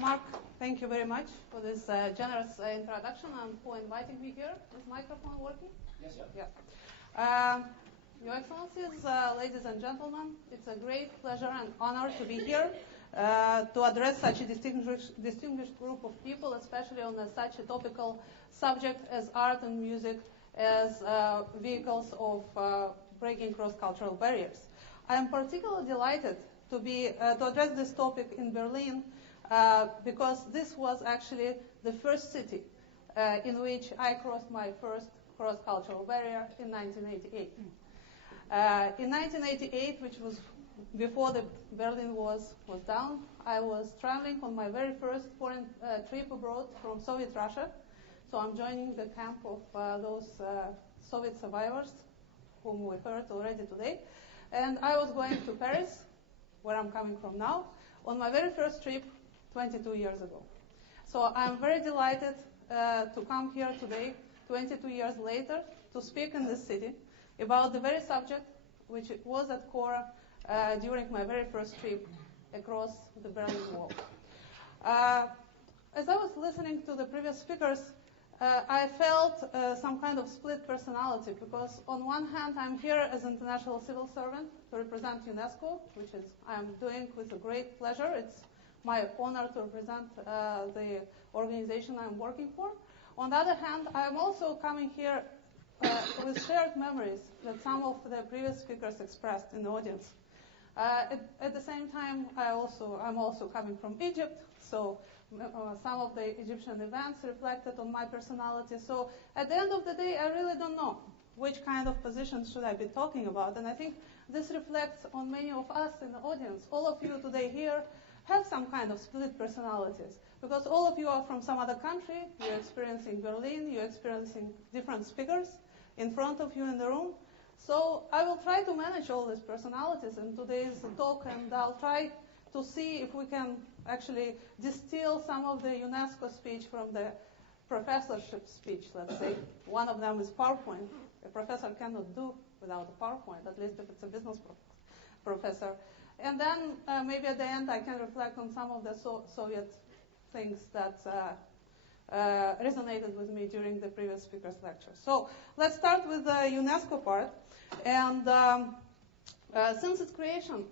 Mark, thank you very much for this generous introduction and for inviting me here. Is microphone working? Yes, sir. Yeah. Your Excellencies, ladies and gentlemen, it's a great pleasure and honor to be here to address such a distinguished group of people, especially on such a topical subject as art and music as vehicles of breaking cross-cultural barriers. I am particularly delighted to address this topic in Berlin because this was actually the first city in which I crossed my first cross-cultural barrier in 1988. In 1988, which was before the Berlin was down, I was traveling on my very first foreign trip abroad from Soviet Russia. So I'm joining the camp of those Soviet survivors whom we heard already today. And I was going to Paris, where I'm coming from now, on my very first trip 22 years ago. So I'm very delighted to come here today, 22 years later, to speak in this city about the very subject which was at core during my very first trip across the Berlin Wall. As I was listening to the previous speakers, I felt some kind of split personality because on one hand I'm here as an international civil servant to represent UNESCO, which is I'm doing with a great pleasure. It's my honor to represent the organization I'm working for. On the other hand, I'm also coming here with shared memories that some of the previous speakers expressed in the audience. At the same time, I'm also coming from Egypt, so some of the Egyptian events reflected on my personality. So at the end of the day, I really don't know which kind of positions should I be talking about. And I think this reflects on many of us in the audience. All of you today here have some kind of split personalities because all of you are from some other country. You're experiencing Berlin. You're experiencing different speakers in front of you in the room. So I will try to manage all these personalities in today's talk, and I'll try to see if we can actually distill some of the UNESCO speech from the professorship speech, let's say. One of them is PowerPoint. A professor cannot do without a PowerPoint, at least if it's a business professor. And then maybe at the end I can reflect on some of the Soviet things that resonated with me during the previous speaker's lecture. So let's start with the UNESCO part. And since its creation,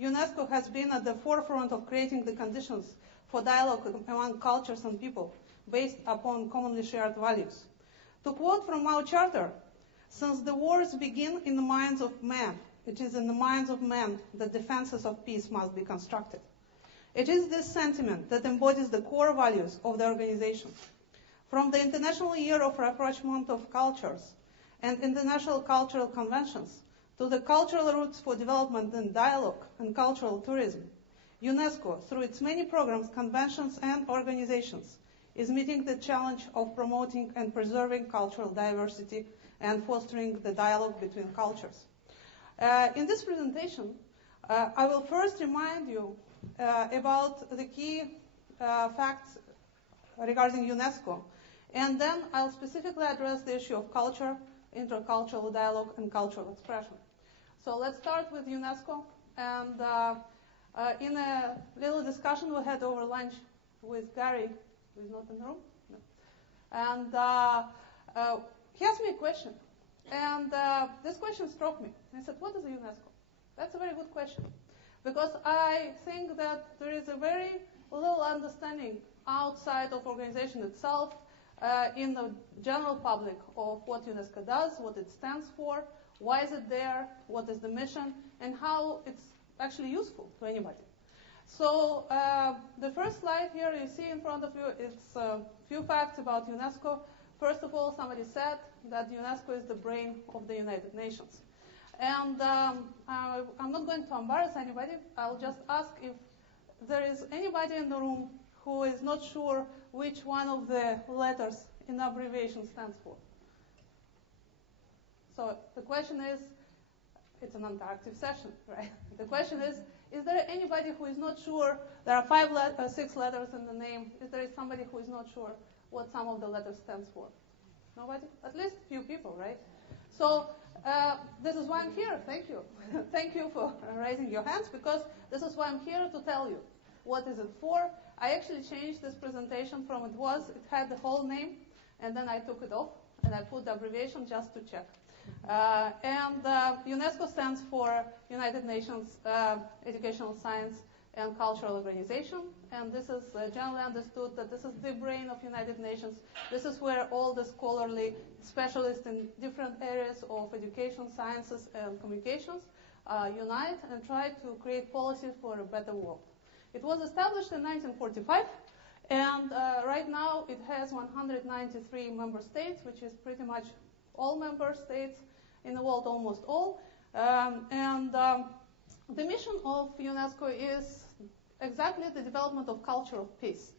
UNESCO has been at the forefront of creating the conditions for dialogue among cultures and people based upon commonly shared values. To quote from our charter, since the wars begin in the minds of men, it is in the minds of men that defenses of peace must be constructed. It is this sentiment that embodies the core values of the organization. From the International Year of Rapprochement of Cultures and International Cultural Conventions to the Cultural Routes for Development and Dialogue and Cultural Tourism, UNESCO, through its many programs, conventions, and organizations, is meeting the challenge of promoting and preserving cultural diversity and fostering the dialogue between cultures. In this presentation, I will first remind you about the key facts regarding UNESCO, and then I'll specifically address the issue of culture, intercultural dialogue, and cultural expression. So let's start with UNESCO. And in a little discussion we had over lunch with Gary, who is not in the room, no. And he asked me a question. And this question struck me. I said, what is a UNESCO? That's a very good question. Because I think that there is a very little understanding outside of organization itself in the general public of what UNESCO does, what it stands for, why is it there, what is the mission, and how it's actually useful to anybody. So the first slide here you see in front of you, it's a few facts about UNESCO. First of all, somebody said that UNESCO is the brain of the United Nations. And I'm not going to embarrass anybody. I'll just ask if there is anybody in the room who is not sure which one of the letters in the abbreviation stands for. So the question is, it's an interactive session, right? The question is there anybody who is not sure? There are 6 letters in the name. Is there somebody who is not sure what some of the letters stands for? Nobody? At least a few people, right? So this is why I'm here. Thank you. Thank you for raising your hands, because this is why I'm here to tell you what is it for. I actually changed this presentation from it had the whole name, and then I took it off, and I put the abbreviation just to check. UNESCO stands for United Nations Educational, Science, and Cultural Organization, and this is generally understood that this is the brain of United Nations. This is where all the scholarly specialists in different areas of education, sciences, and communications unite and try to create policies for a better world. It was established in 1945, and right now it has 193 member states, which is pretty much all member states in the world, almost all. The mission of UNESCO is exactly the development of culture of peace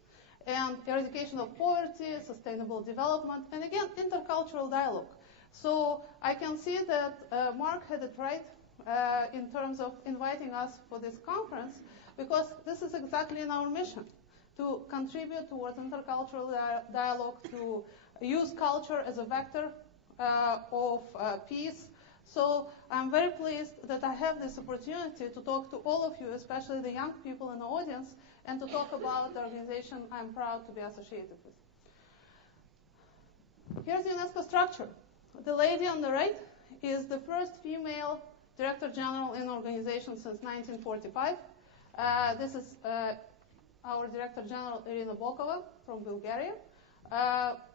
and eradication of poverty, sustainable development, and again, intercultural dialogue. So I can see that Mark had it right in terms of inviting us for this conference, because this is exactly in our mission, to contribute towards intercultural dialogue, to use culture as a vector of peace. So I'm very pleased that I have this opportunity to talk to all of you, especially the young people in the audience, and to talk about the organization I'm proud to be associated with. Here's the UNESCO structure. The lady on the right is the first female Director General in the organization since 1945. This is our Director General, Irina Bokova, from Bulgaria.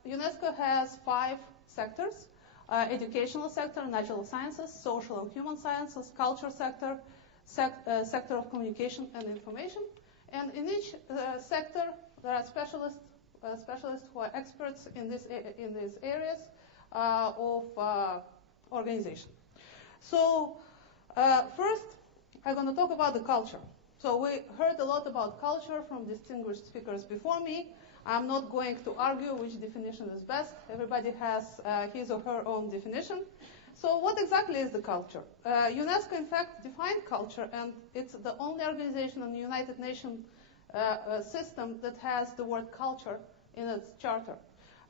UNESCO has 5 sectors: educational sector, natural sciences, social and human sciences, culture sector, sector of communication and information. And in each sector, there are specialists who are experts in these areas of organization. So first, I'm going to talk about the culture. So we heard a lot about culture from distinguished speakers before me. I'm not going to argue which definition is best. Everybody has his or her own definition. So what exactly is the culture? UNESCO, in fact, defined culture, and it's the only organization in the United Nations system that has the word culture in its charter.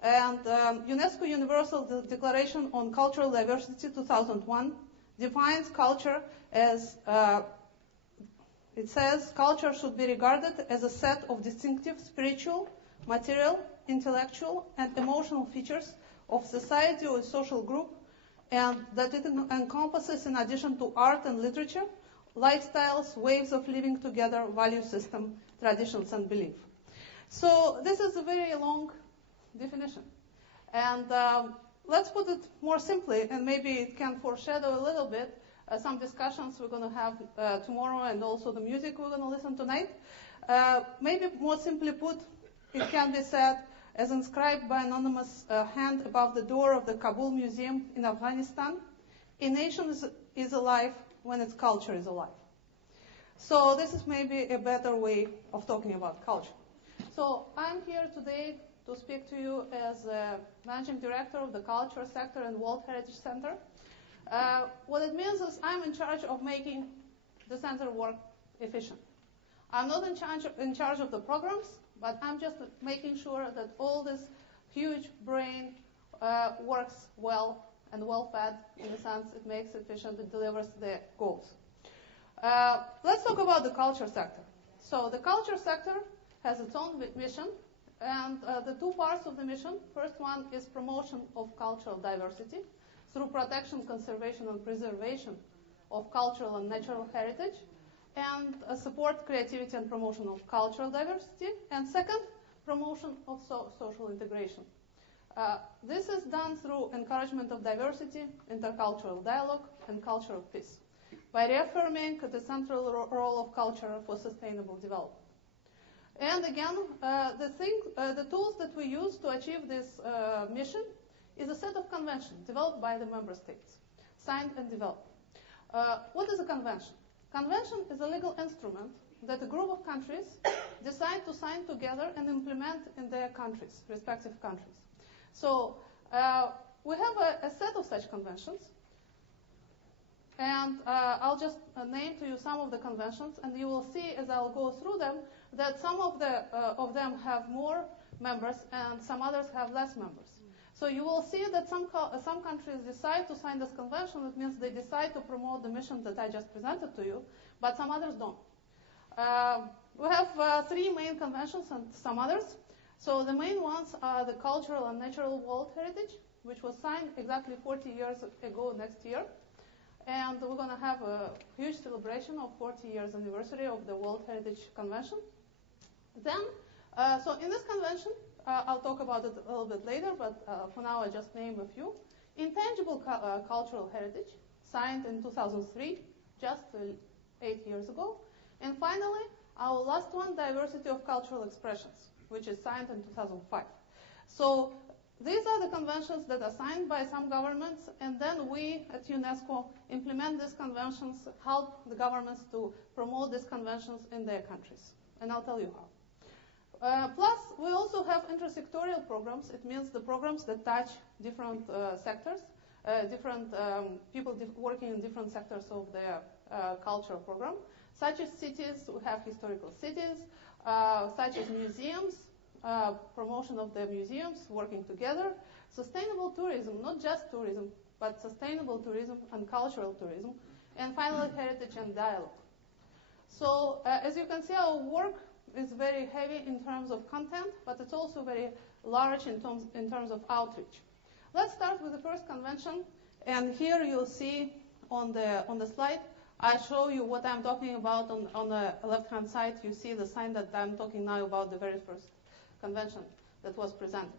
And UNESCO Universal Declaration on Cultural Diversity 2001 defines culture as it says, culture should be regarded as a set of distinctive spiritual, material, intellectual, and emotional features of society or social group, and that it encompasses, in addition to art and literature, lifestyles, ways of living together, value system, traditions, and belief. So this is a very long definition. And let's put it more simply, and maybe it can foreshadow a little bit some discussions we're going to have tomorrow, and also the music we're going to listen tonight. Maybe more simply put, it can be said as inscribed by anonymous hand above the door of the Kabul Museum in Afghanistan: a nation is alive when its culture is alive. So this is maybe a better way of talking about culture. So I'm here today to speak to you as Managing Director of the Culture Sector and World Heritage Center. What it means is I'm in charge of making the center work efficient. I'm not in charge of the programs, but I'm just making sure that all this huge brain works well and well-fed, in the sense it makes it efficient, it delivers the goals. Let's talk about the culture sector. So the culture sector has its own mission, and the 2 parts of the mission. First one is promotion of cultural diversity through protection, conservation, and preservation of cultural and natural heritage, and support creativity and promotion of cultural diversity. And second, promotion of social integration. This is done through encouragement of diversity, intercultural dialogue, and culture of peace, by reaffirming the central role of culture for sustainable development. And again, the tools that we use to achieve this mission is a set of conventions developed by the member states, signed and developed. What is a convention? Convention is a legal instrument that a group of countries decide to sign together and implement in their countries, respective countries. So we have a set of such conventions, and I'll just name to you some of the conventions, and you will see as I'll go through them that some of them have more members and some others have less members. So you will see that some countries decide to sign this convention. It means they decide to promote the mission that I just presented to you, but some others don't. We have 3 main conventions and some others. So the main ones are the Cultural and Natural World Heritage, which was signed exactly 40 years ago next year. And we're going to have a huge celebration of 40 years anniversary of the World Heritage Convention. Then, so in this convention, I'll talk about it a little bit later, but for now I just name a few. Intangible cultural heritage, signed in 2003, just 8 years ago. And finally, our last one, diversity of cultural expressions, which is signed in 2005. So these are the conventions that are signed by some governments, and then we at UNESCO implement these conventions, help the governments to promote these conventions in their countries. And I'll tell you how. Plus, we also have intersectorial programs. It means the programs that touch different sectors, different people working in different sectors of their cultural program, such as cities. We have historical cities, such as museums, promotion of the museums, working together, sustainable tourism, not just tourism, but sustainable tourism and cultural tourism, and finally, heritage and dialogue. So, as you can see, our work is very heavy in terms of content, but it's also very large in terms of outreach. Let's start with the first convention, and here you'll see on the slide, I show you what I'm talking about on the left-hand side. You see the sign that I'm talking now about, the very first convention that was presented.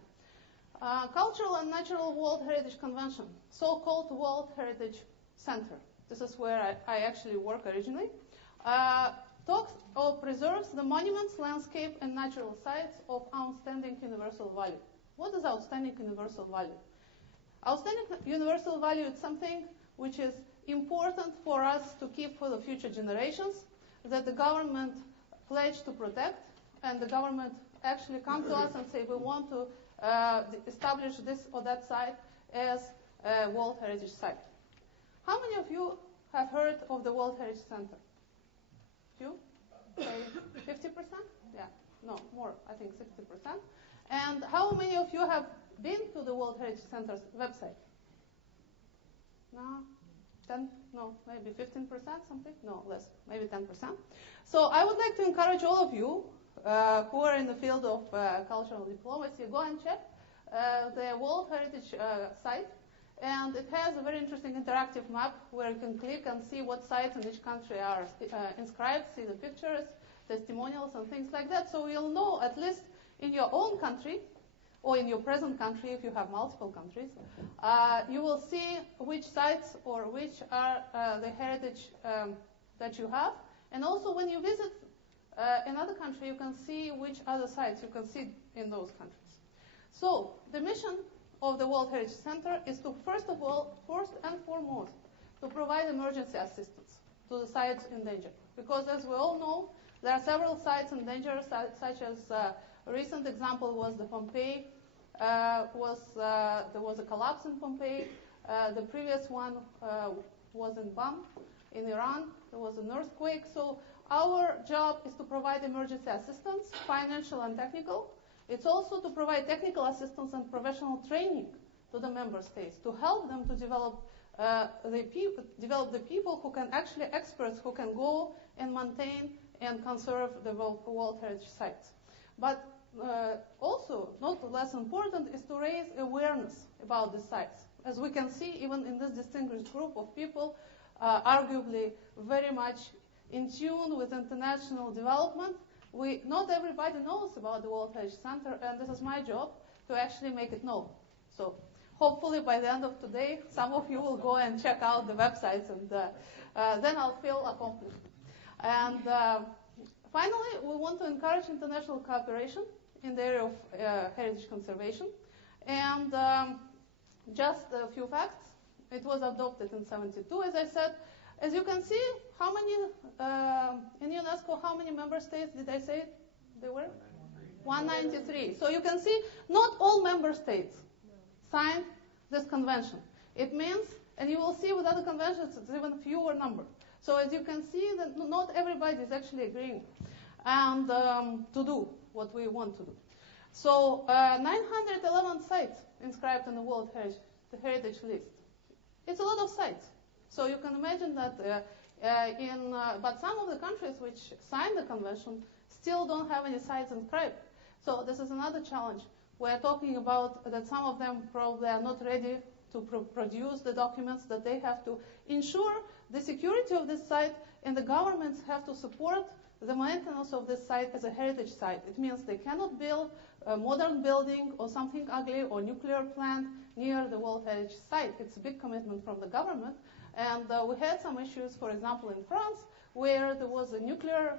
Cultural and Natural World Heritage Convention, so-called World Heritage Center. This is where I actually work originally. Talks or preserves the monuments, landscape, and natural sites of outstanding universal value. What is outstanding universal value? Outstanding universal value is something which is important for us to keep for the future generations, that the government pledged to protect, and the government actually come to us and say, we want to establish this or that site as a World Heritage Site. How many of you have heard of the World Heritage Center? You? 50%? Yeah, no, more, I think 60%. And how many of you have been to the World Heritage Center's website? No? 10? No, maybe 15%, something? No, less, maybe 10%. So I would like to encourage all of you who are in the field of cultural diplomacy, go and check the World Heritage site. And it has a very interesting interactive map where you can click and see what sites in each country are inscribed, see the pictures, testimonials, and things like that. So you'll know, at least in your own country, or in your present country, if you have multiple countries, you will see which sites or which are the heritage that you have. And also when you visit another country, you can see which other sites you can see in those countries. So the mission of the World Heritage Center is to, first and foremost, to provide emergency assistance to the sites in danger. Because as we all know, there are several sites in danger, such as a recent example was the Pompeii. There was a collapse in Pompeii. The previous one was in Bam, in Iran. There was an earthquake. So our job is to provide emergency assistance, financial and technical. It's also to provide technical assistance and professional training to the member states, to help them to develop the people who can actually, experts who can go and maintain and conserve the World Heritage sites. But also, not less important, is to raise awareness about the sites. As we can see, even in this distinguished group of people, arguably very much in tune with international development, not everybody knows about the World Heritage Center, and this is my job to actually make it known. So hopefully by the end of today, some of you will go and check out the websites, and then I'll feel accomplished. And finally, we want to encourage international cooperation in the area of heritage conservation. And just a few facts. It was adopted in 1972, as I said. As you can see, how many, in UNESCO, how many member states did I say there were? 193. So you can see, not all member states signed this convention. It means, and you will see with other conventions, it's even fewer number. So as you can see, that not everybody is actually agreeing and to do what we want to do. So 911 sites inscribed in the World Heritage List. It's a lot of sites. So you can imagine that But some of the countries which signed the convention still don't have any sites inscribed. So this is another challenge. We're talking about that some of them probably are not ready to produce the documents, that they have to ensure the security of this site, and the governments have to support the maintenance of this site as a heritage site. It means they cannot build a modern building or something ugly or nuclear plant near the World Heritage Site. It's a big commitment from the government. And we had some issues, for example, in France, where there was a nuclear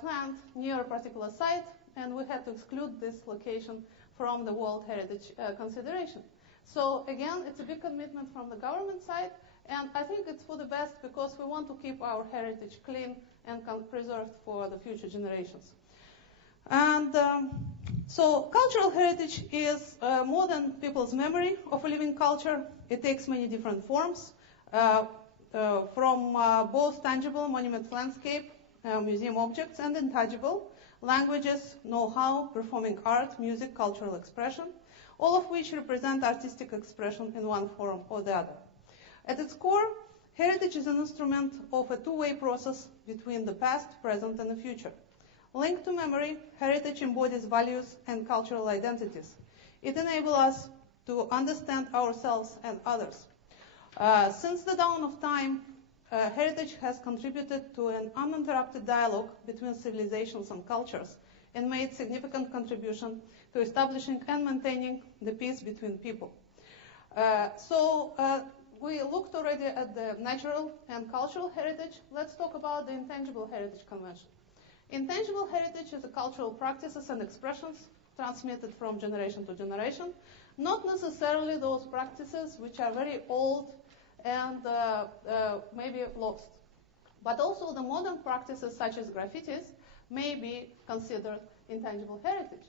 plant near a particular site, and we had to exclude this location from the World Heritage consideration. So again, it's a big commitment from the government side, and I think it's for the best because we want to keep our heritage clean and preserved for the future generations. And so cultural heritage is more than people's memory of a living culture. It takes many different forms, from both tangible monument landscape, museum objects, and intangible languages, know-how, performing art, music, cultural expression, all of which represent artistic expression in one form or the other. At its core, heritage is an instrument of a two-way process between the past, present, and the future. Linked to memory, heritage embodies values and cultural identities. It enables us to understand ourselves and others. Since the dawn of time, heritage has contributed to an uninterrupted dialogue between civilizations and cultures and made significant contribution to establishing and maintaining the peace between people. We looked already at the natural and cultural heritage. Let's talk about the Intangible Heritage Convention. Intangible heritage is the cultural practices and expressions transmitted from generation to generation, not necessarily those practices which are very old and maybe lost. But also the modern practices such as graffitis may be considered intangible heritage.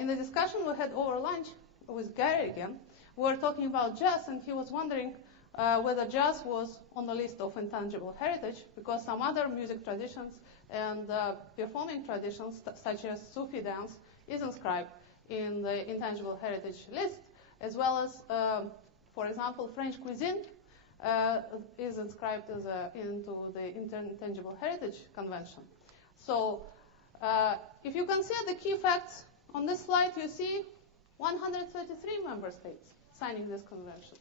In the discussion we had over lunch with Gary again, we were talking about jazz, and he was wondering whether jazz was on the list of intangible heritage, because some other music traditions and performing traditions, such as Sufi dance, is inscribed in the intangible heritage list, as well as, for example, French cuisine is inscribed into the Intangible Heritage Convention. So if you consider the key facts on this slide, you see 133 member states signing this convention.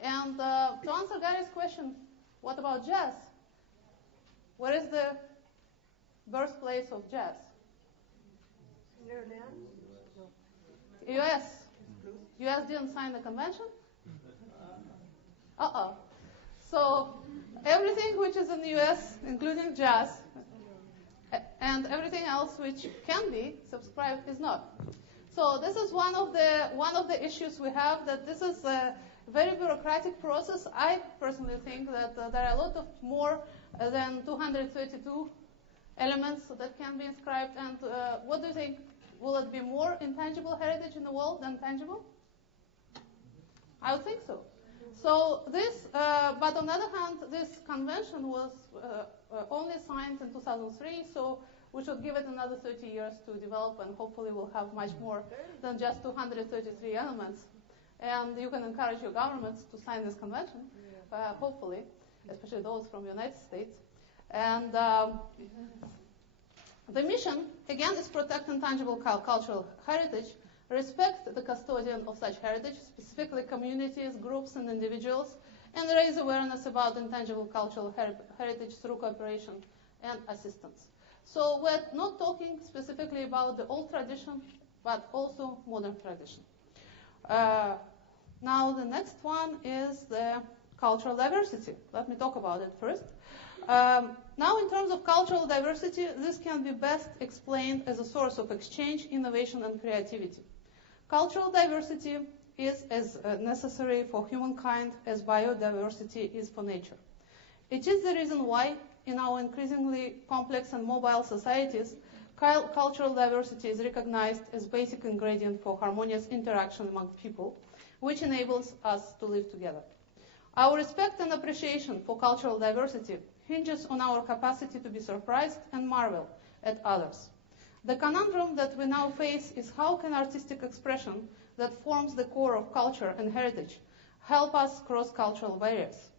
And to answer Gary's question, what about jazz? Where is the birthplace of jazz? US. US didn't sign the convention? Uh-oh. So everything which is in the US, including jazz, and everything else which can be subscribed is not. So this is one of the issues we have, that this is a very bureaucratic process. I personally think that there are a lot of more than 232 elements that can be inscribed. And what do you think? Will it be more intangible heritage in the world than tangible? I would think so. So this, but on the other hand, this convention was only signed in 2003, so we should give it another 30 years to develop, and hopefully we'll have much more than just 233 elements. And you can encourage your governments to sign this convention, hopefully, especially those from the United States. And the mission, again, is protect intangible cultural heritage, respect the custodian of such heritage, specifically communities, groups, and individuals, and raise awareness about intangible cultural heritage through cooperation and assistance. So we're not talking specifically about the old tradition, but also modern tradition. Now the next one is the cultural diversity. Let me talk about it first. Now in terms of cultural diversity, this can be best explained as a source of exchange, innovation, and creativity. Cultural diversity is as necessary for humankind as biodiversity is for nature. It is the reason why, in our increasingly complex and mobile societies, cultural diversity is recognized as basic ingredient for harmonious interaction among people, which enables us to live together. Our respect and appreciation for cultural diversity hinges on our capacity to be surprised and marvel at others. The conundrum that we now face is how can artistic expression that forms the core of culture and heritage help us cross cultural barriers?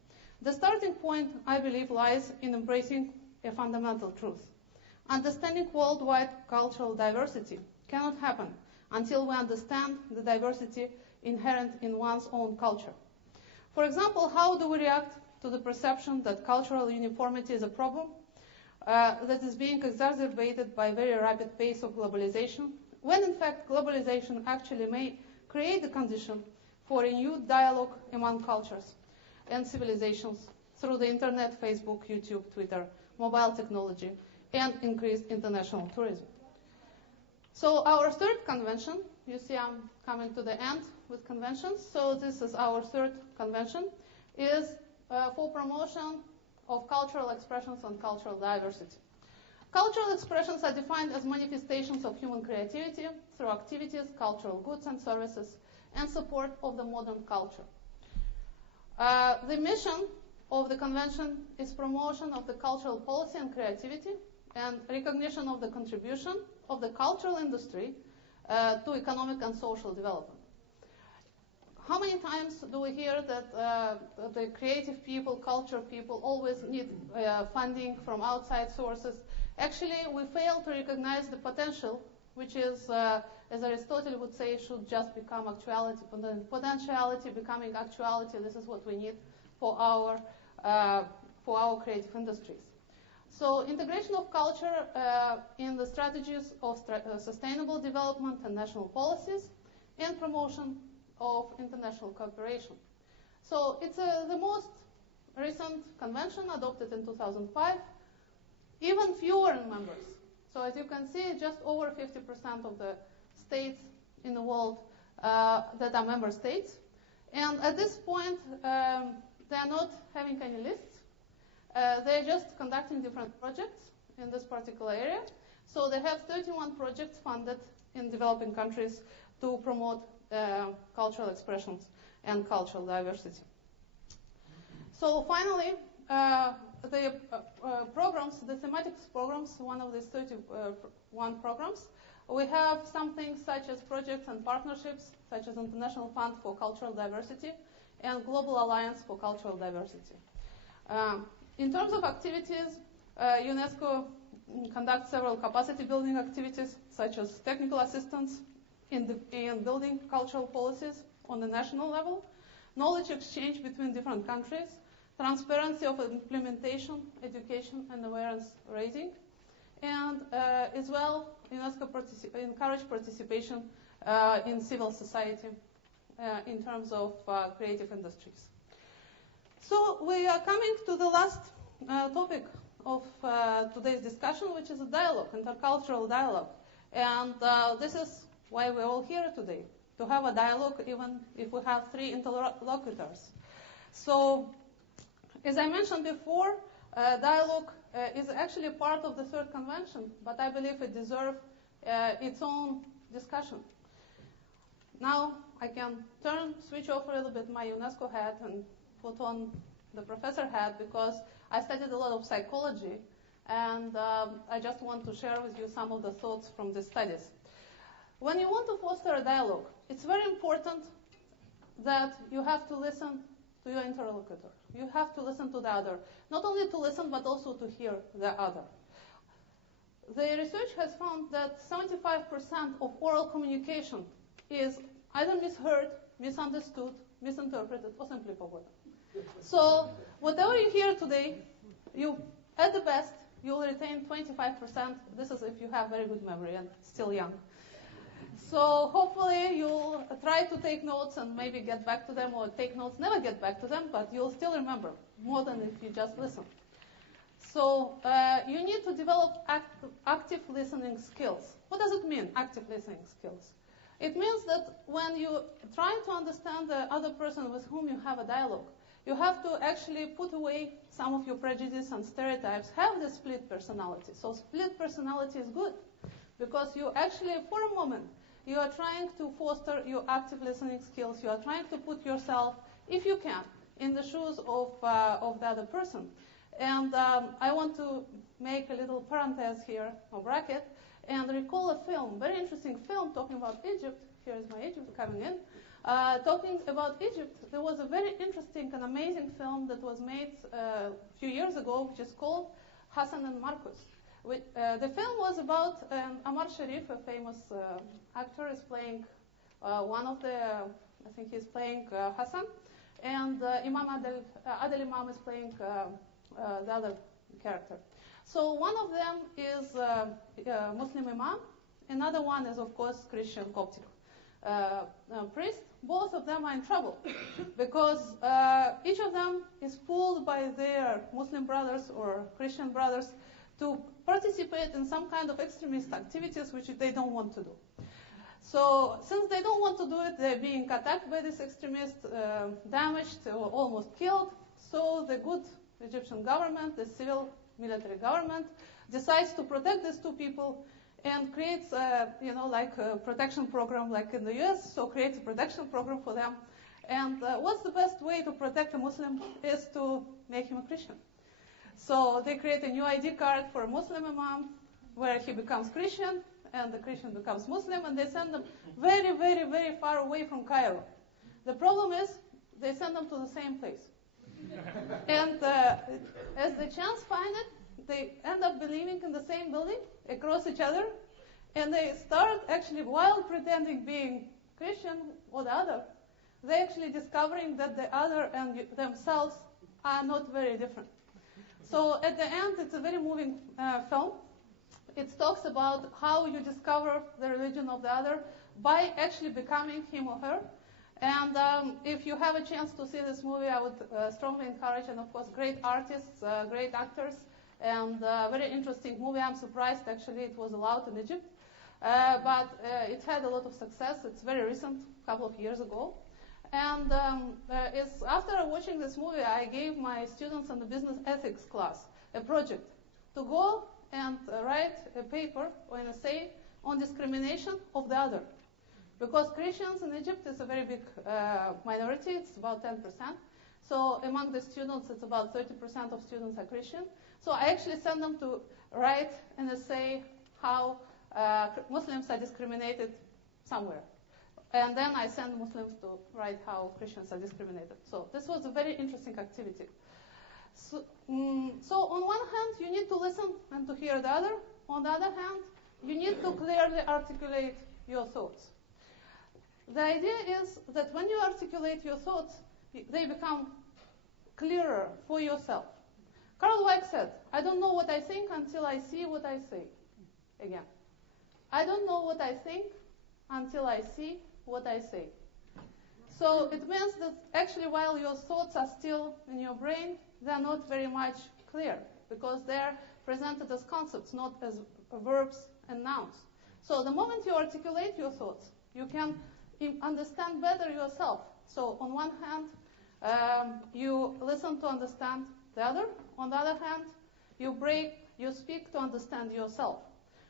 The starting point, I believe, lies in embracing a fundamental truth. Understanding worldwide cultural diversity cannot happen until we understand the diversity inherent in one's own culture. For example, how do we react to the perception that cultural uniformity is a problem that is being exacerbated by a very rapid pace of globalization, when in fact globalization actually may create the condition for a new dialogue among cultures and civilizations through the internet, Facebook, YouTube, Twitter, mobile technology, and increased international tourism. So our third convention, you see I'm coming to the end with conventions, so this is our third convention, is for promotion of cultural expressions and cultural diversity. Cultural expressions are defined as manifestations of human creativity through activities, cultural goods and services, and support of the modern culture. The mission of the convention is promotion of the cultural policy and creativity and recognition of the contribution of the cultural industry to economic and social development. How many times do we hear that the creative people, culture people, always need funding from outside sources? Actually, we fail to recognize the potential, which is, as Aristotle would say, should just become actuality. Potentiality becoming actuality, this is what we need for our creative industries. So integration of culture in the strategies of sustainable development and national policies, and promotion of international cooperation. So it's the most recent convention adopted in 2005, even fewer members. So as you can see, just over 50% of the states in the world that are member states. And at this point, they are not having any lists. They're just conducting different projects in this particular area. So they have 31 projects funded in developing countries to promote cultural expressions and cultural diversity. So finally, the programs, the thematics programs, one of these 31 programs, we have something such as projects and partnerships, such as International Fund for Cultural Diversity and Global Alliance for Cultural Diversity. In terms of activities, UNESCO conducts several capacity building activities, such as technical assistance in building cultural policies on the national level, knowledge exchange between different countries, transparency of implementation, education, and awareness raising, and as well, UNESCO encourage participation in civil society in terms of creative industries. So we are coming to the last topic of today's discussion, which is a dialogue, intercultural dialogue. And this is why we're all here today, to have a dialogue even if we have 3 interlocutors. So, as I mentioned before, dialogue is actually part of the third convention, but I believe it deserves its own discussion. Now I can switch off a little bit my UNESCO hat and put on the professor hat, because I studied a lot of psychology, and I just want to share with you some of the thoughts from the studies. When you want to foster a dialogue, it's very important that you have to listen to your interlocutor. You have to listen to the other. Not only to listen, but also to hear the other. The research has found that 75% of oral communication is either misheard, misunderstood, misinterpreted, or simply forgotten. So whatever you hear today, at the best, you'll retain 25%. This is if you have very good memory and still young. So hopefully you'll try to take notes and maybe get back to them, or take notes, never get back to them, but you'll still remember more than if you just listen. So you need to develop active listening skills. What does it mean, active listening skills? It means that when you try to understand the other person with whom you have a dialogue, you have to actually put away some of your prejudices and stereotypes, have the split personality. So split personality is good, because you actually, for a moment, you are trying to foster your active listening skills. You are trying to put yourself, if you can, in the shoes of the other person. And I want to make a little parenthesis here, or bracket, and recall a film, very interesting film talking about Egypt. Here is my Egypt coming in. Talking about Egypt, there was a very interesting and amazing film that was made a few years ago, which is called Hassan and Marcus. The film was about Amar Sharif, a famous actor, is playing one of the, I think he's playing Hassan, and Adel Imam is playing the other character. So one of them is Muslim Imam, another one is, of course, Christian Coptic priest. Both of them are in trouble because each of them is pulled by their Muslim brothers or Christian brothers to participate in some kind of extremist activities which they don't want to do. So since they don't want to do it, they're being attacked by this extremist, damaged or almost killed. So the good Egyptian government, the civil military government, decides to protect these two people and creates, like a protection program like in the US, so creates a protection program for them. And what's the best way to protect a Muslim is to make him a Christian. So they create a new ID card for a Muslim Imam where he becomes Christian and the Christian becomes Muslim, and they send them very, very, very far away from Cairo. The problem is they send them to the same place. And as the chance find it, they end up believing in the same building across each other, and they start actually, while pretending being Christian or the other, they actually discovering that the other and themselves are not very different. So at the end, it's a very moving film. It talks about how you discover the religion of the other by actually becoming him or her. And if you have a chance to see this movie, I would strongly encourage, and of course, great artists, great actors, and very interesting movie. I'm surprised, actually, it was allowed in Egypt. But it had a lot of success. It's very recent, a couple of years ago. And after watching this movie, I gave my students in the business ethics class a project to go and write a paper or an essay on discrimination of the other. Because Christians in Egypt is a very big minority, it's about 10%. So among the students, it's about 30% of students are Christian. So I actually sent them to write an essay how Muslims are discriminated somewhere. And then I send Muslims to write how Christians are discriminated. So this was a very interesting activity. So on one hand, you need to listen and to hear the other. On the other hand, you need to clearly articulate your thoughts. The idea is that when you articulate your thoughts, they become clearer for yourself. Karl Weick said, I don't know what I think until I see what I say. Again. I don't know what I think until I see what I say. So it means that actually while your thoughts are still in your brain, they're not very much clear because they're presented as concepts, not as verbs and nouns. So the moment you articulate your thoughts, you can understand better yourself. So on one hand, you listen to understand the other. On the other hand, you speak to understand yourself.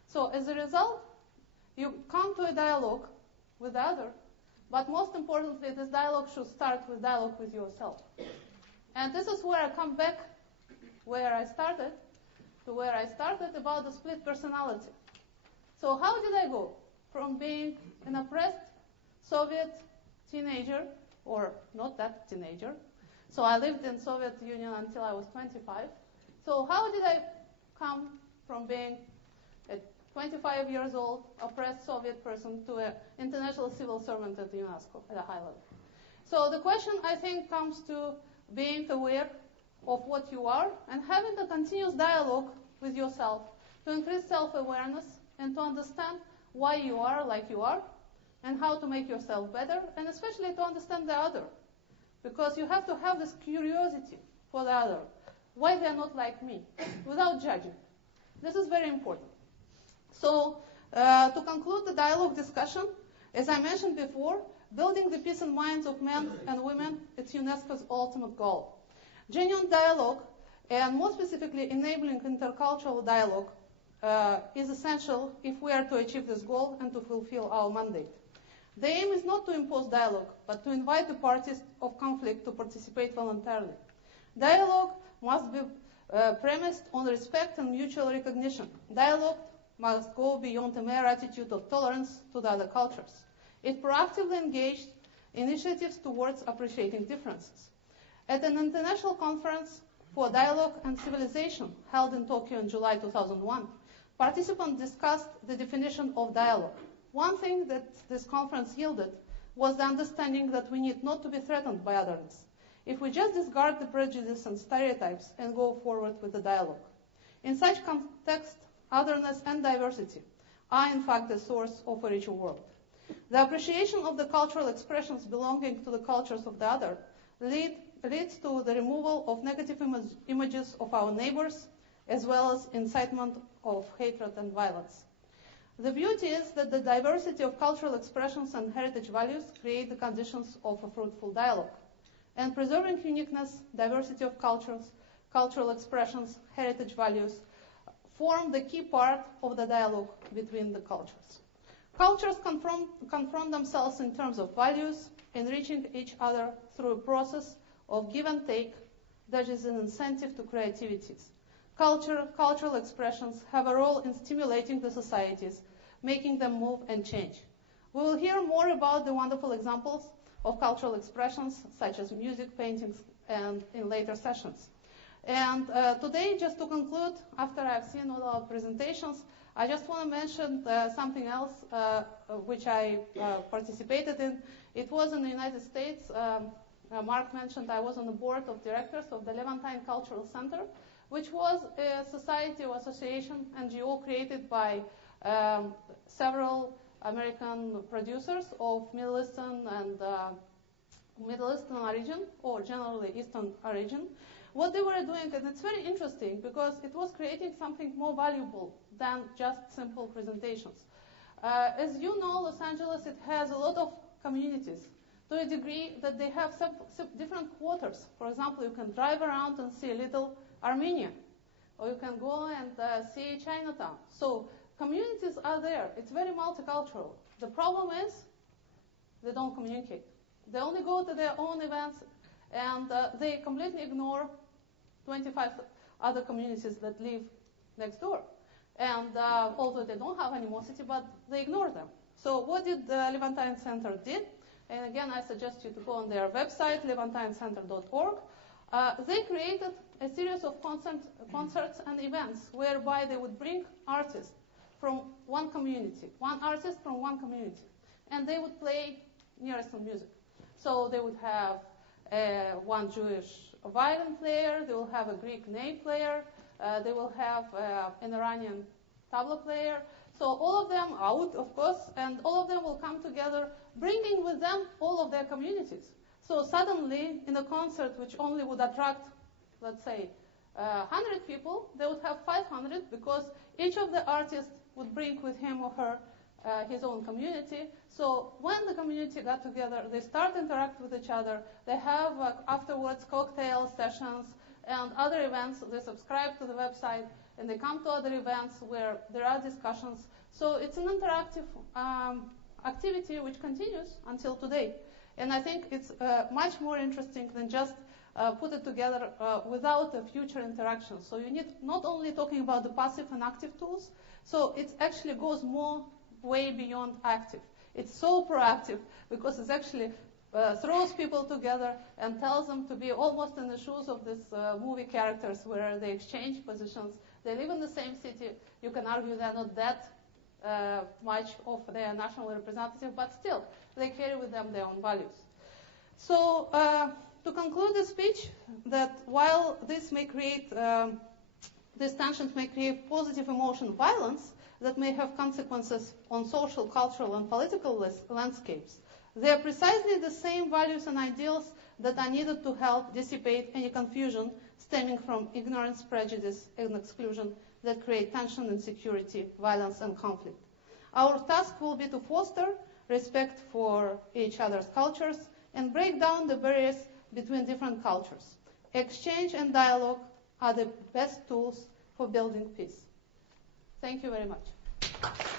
So as a result, you come to a dialogue with the other, but most importantly, this dialogue should start with dialogue with yourself. And this is where I come back where I started about the split personality. So how did I go from being an oppressed Soviet teenager, or not that teenager? So I lived in Soviet Union until I was 25. So how did I come from being a 25 years old, oppressed Soviet person to an international civil servant at UNESCO at a high level? So the question, I think, comes to being aware of what you are and having a continuous dialogue with yourself to increase self-awareness and to understand why you are like you are and how to make yourself better, and especially to understand the other. Because you have to have this curiosity for the other, why they're not like me, without judging. This is very important. So, to conclude the dialogue discussion, as I mentioned before, building the peace and minds of men and women is UNESCO's ultimate goal. Genuine dialogue, and more specifically enabling intercultural dialogue, is essential if we are to achieve this goal and to fulfill our mandate. The aim is not to impose dialogue, but to invite the parties of conflict to participate voluntarily. Dialogue must be premised on respect and mutual recognition. Dialogue must go beyond a mere attitude of tolerance to the other cultures. It proactively engaged initiatives towards appreciating differences. At an international conference for dialogue and civilization held in Tokyo in July 2001, participants discussed the definition of dialogue. One thing that this conference yielded was the understanding that we need not to be threatened by otherness if we just discard the prejudice and stereotypes and go forward with the dialogue. In such context, otherness and diversity are in fact the source of a richer world. The appreciation of the cultural expressions belonging to the cultures of the other leads to the removal of negative images of our neighbors, as well as incitement of hatred and violence. The beauty is that the diversity of cultural expressions and heritage values create the conditions of a fruitful dialogue. And preserving uniqueness, diversity of cultures, cultural expressions, heritage values form the key part of the dialogue between the cultures. Cultures confront themselves in terms of values, enriching each other through a process of give and take that is an incentive to creativities. Cultural expressions have a role in stimulating the societies, making them move and change. We will hear more about the wonderful examples of cultural expressions, such as music, paintings, and in later sessions. And today, just to conclude, after I've seen all our presentations, I just want to mention something else which I participated in. It was in the United States. Mark mentioned I was on the board of directors of the Levantine Cultural Center, which was a society or association, NGO, created by several American producers of Middle Eastern and Middle Eastern origin, or generally Eastern origin. What they were doing, and it's very interesting because it was creating something more valuable than just simple presentations. As you know, Los Angeles, it has a lot of communities to a degree that they have some different quarters. For example, you can drive around and see a little Armenia, or you can go and see Chinatown. So communities are there. It's very multicultural. The problem is they don't communicate. They only go to their own events, and they completely ignore 25 other communities that live next door. And although they don't have animosity, but they ignore them. So what did the Levantine Center did? And again, I suggest you to go on their website, levantinecenter.org. They created a series of concerts and events whereby they would bring artists from one community, one artist from one community, and they would play Near Eastern music. So they would have one Jewish violin player, they will have a Greek ney player, they will have an Iranian tabla player. So all of them out, of course, and all of them will come together, bringing with them all of their communities. So suddenly, in a concert which only would attract, let's say, 100 people, they would have 500 because each of the artists would bring with him or her his own community. So when the community got together, they start to interact with each other. They have afterwards cocktail sessions and other events. They subscribe to the website and they come to other events where there are discussions. So it's an interactive activity which continues until today. And I think it's much more interesting than just put it together without a future interaction. So you need not only talking about the passive and active tools, so it actually goes way beyond active. It's so proactive because it actually throws people together and tells them to be almost in the shoes of these movie characters where they exchange positions. They live in the same city. You can argue they're not that much of their national representative, but still, they carry with them their own values. So to conclude the speech, that while this may create, these tensions may create positive emotion violence that may have consequences on social, cultural, and political landscapes, they are precisely the same values and ideals that are needed to help dissipate any confusion stemming from ignorance, prejudice, and exclusion that create tension, insecurity, violence, and conflict. Our task will be to foster respect for each other's cultures and break down the barriers between different cultures. Exchange and dialogue are the best tools for building peace. Thank you very much.